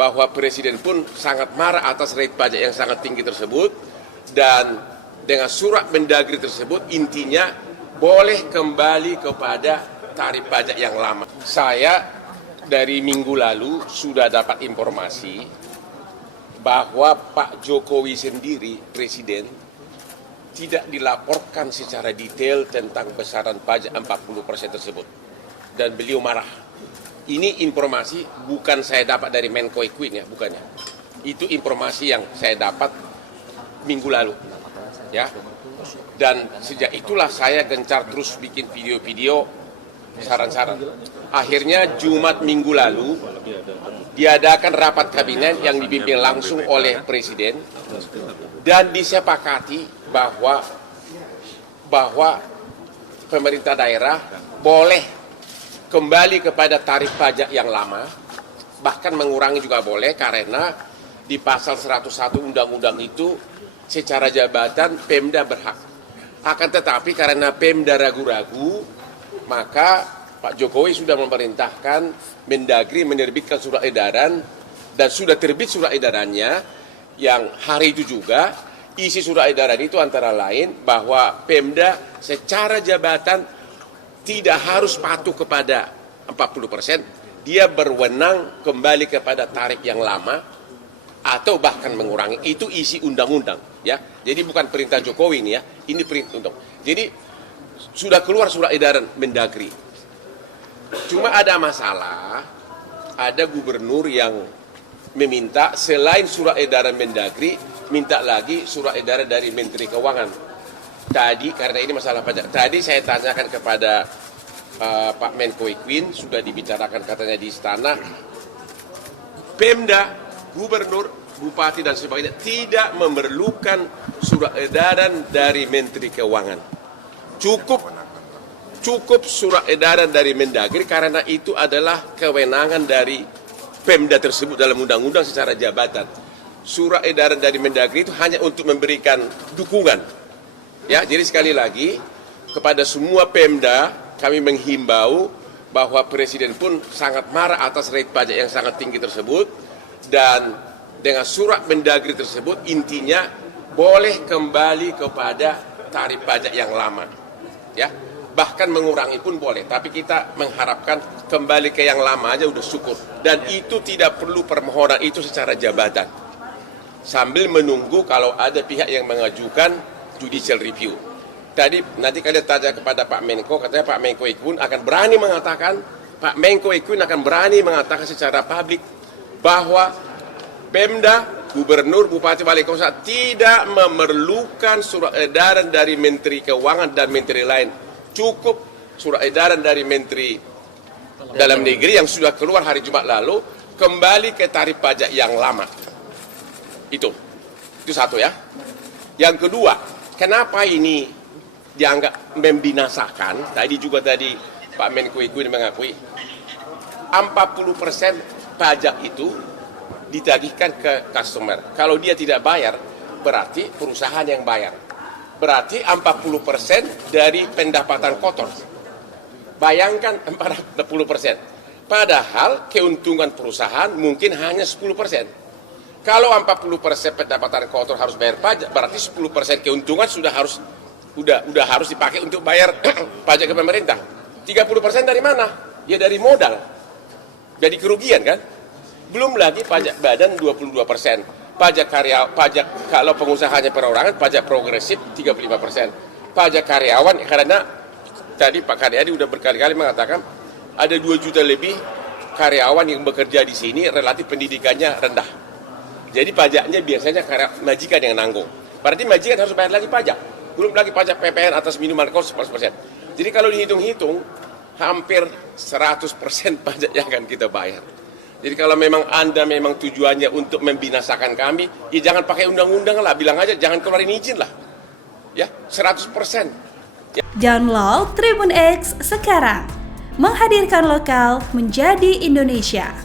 bahwa Presiden pun sangat marah atas rate pajak yang sangat tinggi tersebut, dan dengan surat Mendagri tersebut intinya boleh kembali kepada tarif pajak yang lama. Saya dari minggu lalu sudah dapat informasi bahwa Pak Jokowi sendiri, Presiden, tidak dilaporkan secara detail tentang besaran pajak 40% tersebut. Dan beliau marah. Ini informasi bukan saya dapat dari Menko Equin ya, bukannya. Itu informasi yang saya dapat minggu lalu. Ya. Dan sejak itulah saya gencar terus bikin video-video saran-saran. Akhirnya Jumat minggu lalu diadakan rapat kabinet yang dipimpin langsung oleh Presiden dan disepakati bahwa pemerintah daerah boleh kembali kepada tarif pajak yang lama, bahkan mengurangi juga boleh, karena di pasal 101 undang-undang itu secara jabatan Pemda berhak. Akan tetapi karena Pemda ragu-ragu, maka Pak Jokowi sudah memerintahkan Mendagri menerbitkan surat edaran, dan sudah terbit surat edarannya yang hari itu juga. Isi surat edaran itu antara lain bahwa Pemda secara jabatan tidak harus patuh kepada 40%, dia berwenang kembali kepada tarif yang lama atau bahkan mengurangi. Itu isi undang-undang, ya. Jadi bukan perintah Jokowi ini ya, ini perintah undang. Jadi sudah keluar surat edaran Mendagri. Cuma ada masalah, ada gubernur yang meminta selain surat edaran Mendagri, minta lagi surat edaran dari Menteri Keuangan. Tadi, karena ini masalah pajak, tadi saya tanyakan kepada Pak Menko Equin, sudah dibicarakan katanya di istana, Pemda, gubernur, bupati dan sebagainya tidak memerlukan surat edaran dari Menteri Keuangan. Cukup surat edaran dari Mendagri, karena itu adalah kewenangan dari Pemda tersebut dalam undang-undang secara jabatan. Surat edaran dari Mendagri itu hanya untuk memberikan dukungan. Ya, jadi sekali lagi kepada semua Pemda kami menghimbau bahwa Presiden pun sangat marah atas rate pajak yang sangat tinggi tersebut, dan dengan surat Mendagri tersebut intinya boleh kembali kepada tarif pajak yang lama. Ya, bahkan mengurangi pun boleh, tapi kita mengharapkan kembali ke yang lama aja udah syukur, dan itu tidak perlu permohonan itu secara jabatan. Sambil menunggu kalau ada pihak yang mengajukan judicial review. Tadi nanti kalian tanya kepada Pak Menko, katanya Pak Menko Equin akan berani mengatakan, Pak Menko Equin akan berani mengatakan secara publik bahwa Pemda, gubernur, bupati, wali kota tidak memerlukan surat edaran dari Menteri Keuangan dan menteri lain. Cukup surat edaran dari Menteri Dalam Negeri yang sudah keluar hari Jumat lalu, kembali ke tarif pajak yang lama. Itu satu ya. Yang kedua, kenapa ini dianggap membinasakan? Tadi Pak Menko Equin mengakui 40% pajak itu ditagihkan ke customer. Kalau dia tidak bayar, berarti perusahaan yang bayar. Berarti 40% dari pendapatan kotor. Bayangkan 40%. Padahal keuntungan perusahaan mungkin hanya 10%. Kalau 40% pendapatan kotor harus bayar pajak, berarti 10% keuntungan sudah harus dipakai untuk bayar pajak ke pemerintah. 30% dari mana? Ya dari modal. Jadi kerugian kan? Belum lagi pajak badan 22%. Pajak kalau pengusahanya perorangan, pajak progresif 35%. Pajak karyawan, karena tadi Pak Karyadi udah berkali-kali mengatakan ada 2 juta lebih karyawan yang bekerja di sini relatif pendidikannya rendah. Jadi pajaknya biasanya majikan yang nanggung. Berarti majikan harus bayar lagi pajak. Belum lagi pajak PPN atas minuman kos 10%. Jadi kalau dihitung-hitung, hampir 100% pajak yang akan kita bayar. Jadi kalau memang Anda memang tujuannya untuk membinasakan kami, ya jangan pakai undang-undang lah. Bilang aja jangan keluarin izin lah. Ya, 100%. Ya. Download Tribun X sekarang. Menghadirkan lokal menjadi Indonesia.